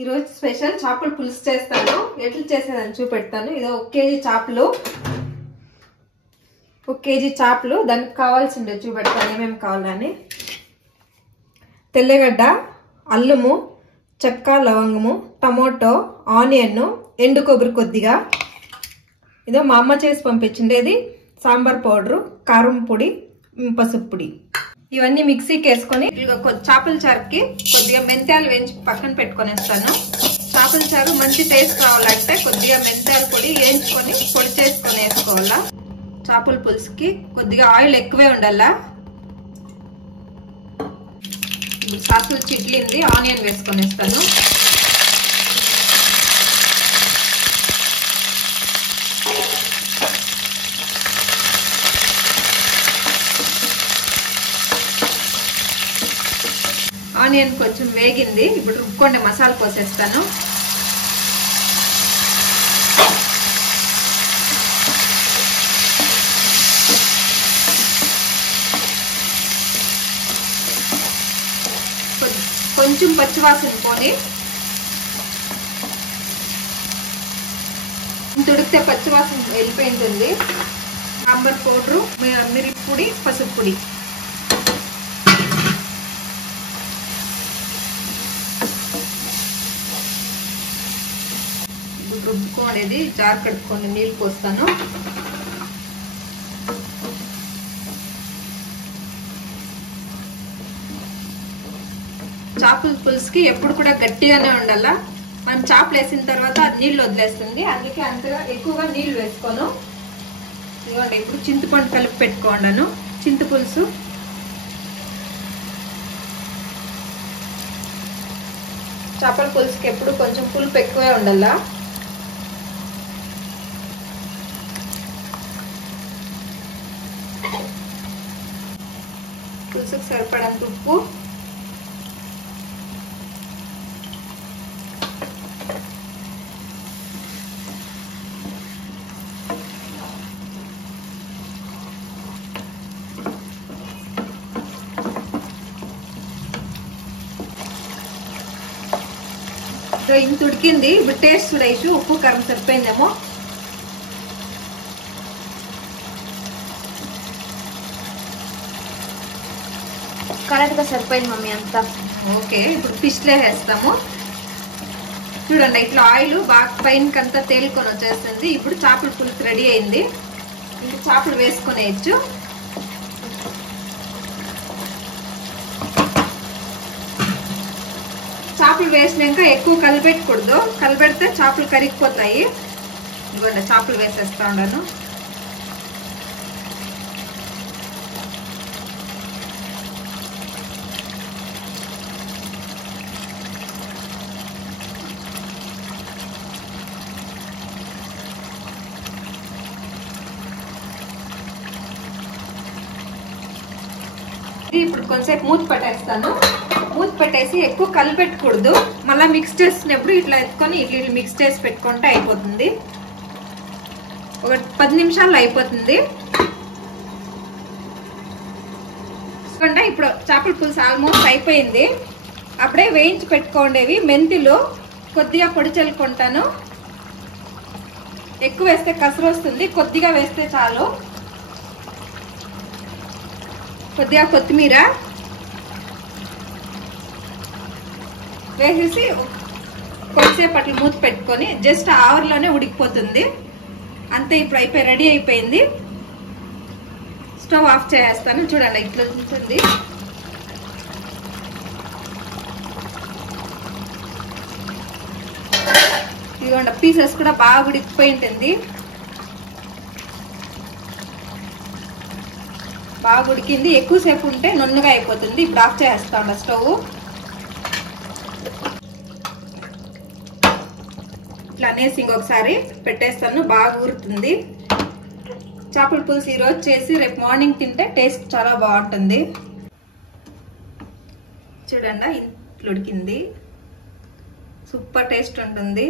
ఈ రోజు స్పెషల్ చేపల పులుసు చేస్తాను. ఎట్లా చేసేదని చూపెడతాను. ఇది 1 కేజీ చేపలు, 1 కేజీ చేపలు. దానికి కావాల్సిందే చూపెడతాను ఏమేమి కావాలని. తెల్లగడ్డ, అల్లము, చెక్క, లవంగము, టమోటో, ఆనియన్, ఎండు కొబ్బరి కొద్దిగా. ఇదో మా అమ్మ చేసి పంపించిండేది. సాంబార్ పౌడరు, కారం పొడి, పసుపు పొడి. ఇవన్నీ మిక్సీకి వేసుకొని చేపల చారుకి కొద్దిగా మెంతాలు వేయించి పక్కన పెట్టుకొనేస్తాను. చేపల చారు మంచి టేస్ట్ రావాలంటే కొద్దిగా మెంతాల పొడి వేయించుకొని పొడి చేసుకొని వేసుకోవాలా. చేపల పులుసుకి కొద్దిగా ఆయిల్ ఎక్కువే ఉండాలా. చేపలు చిట్లింది, ఆనియన్ వేసుకొనేస్తాను. ఆనియన్ కొంచెం వేగింది. ఇప్పుడు రుక్కొండే మసాలా పోసేస్తాను. కొంచెం పచ్చివాసన పోని ఉడికితే పచ్చివాసన వెళ్ళిపోయింది. సాంబార్ పౌడరు, మిరియాల పొడి, పసుపు పొడి. రుబ్బుకోనేది జార్ కడుక్కొని నీళ్ళు పోస్తాను. చేపల పులుసుకి ఎప్పుడు కూడా గట్టిగానే ఉండాలా. మనం చేపలు వేసిన తర్వాత నీళ్ళు వదిలేస్తుంది, అందుకే అంతగా ఎక్కువగా నీళ్ళు వేసుకోను. ఇవ్వండి, ఇప్పుడు చింతపండు కలిపి పెట్టుకోండాను. చింతపులుసు చేపల పులుసుకి ఎప్పుడు కొంచెం పులుపు ఎక్కువే ఉండాలా. పులుసుకు సరిపడంత ఉప్పు, ఇంత ఉడికింది. ఇప్పుడు టేస్ట్ రైస్ ఉప్పు కారం సరిపోయిందేమో. కరెక్ట్గా సరిపోయింది మమ్మీ అంతా. ఓకే, ఇప్పుడు ఫిష్లే వేస్తాము. చూడండి, ఇట్లా ఆయిల్ బాగా పైనకంతా తేలుకొని వచ్చేస్తుంది. ఇప్పుడు చేపల పులుసు రెడీ అయింది. ఇంకా చేపలు వేసుకునేయచ్చు. చేపలు వేసినాక ఎక్కువ కలిపెట్టకూడదు. కలిపెడితే చేపలు కరిగిపోతాయి. ఇదిగోండి, చేపలు వేసేస్తా ఉన్నాను. ఇప్పుడు కొంచెంసేపు మూత పెట్టేస్తాను. మూత పెట్టేసి ఎక్కువ కలిపెట్టకూడదు. మళ్ళీ మిక్స్ చేసినప్పుడు ఇట్లా ఎత్తుకొని ఇట్లా మిక్స్ చేసి పెట్టుకుంటే అయిపోతుంది. ఒక 10 నిమిషాల్లో అయిపోతుంది. ఇప్పుడు చేపల పులుసు ఆల్మోస్ట్ అయిపోయింది. అప్పుడే వేయించి పెట్టుకోండేవి మెంతులు కొద్దిగా పొడి చల్లుకుంటాను. ఎక్కువ వేస్తే కసరు వస్తుంది, కొద్దిగా వేస్తే చాలు. కొద్దిగా కొత్తిమీర వేసేసి కొద్దిసేపు అట్లా మూత పెట్టుకొని జస్ట్ ఆవర్లోనే ఉడికిపోతుంది. అంతే, ఇప్పుడు రెడీ అయిపోయింది. స్టవ్ ఆఫ్ చేసేస్తాను. చూడండి, ఇట్లా ఉంటుంది. ఇదిగోండి, పీసెస్ కూడా బాగా ఉడికిపోయి ఉంటుంది. బాగా ఉడికింది. ఎక్కువసేపు ఉంటే నున్నగా అయిపోతుంది. ఇప్పుడు ఆఫ్ చేస్తాను స్టవ్. ఇట్లా అనేసి ఇంకొకసారి పెట్టేస్తాను. బాగా ఊరుతుంది. చేపల పులుసు ఈరోజు చేసి రేపు మార్నింగ్ తింటే టేస్ట్ చాలా బాగుంటుంది. చూడండి, ఇంట్లో ఉడికింది. సూపర్ టేస్ట్ ఉంటుంది.